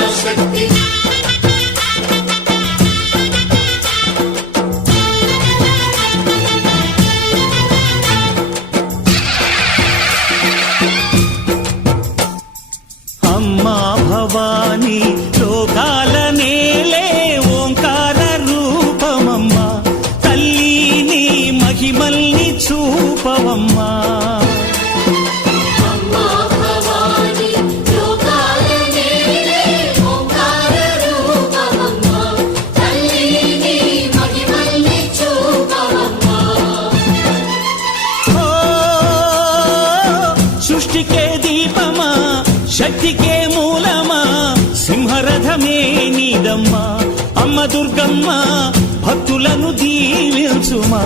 మహాశక్తి అమ్మా భవాని లోకాల నేలే ఓంకార రూపమమ్మా తల్లిని మహిమల్ని చూపవమ్మా సృష్టికే దీపమా శక్తికే మూలమా సింహరథమే నీదమ్మా అమ్మ దుర్గమ్మ భక్తులను దీవించుమా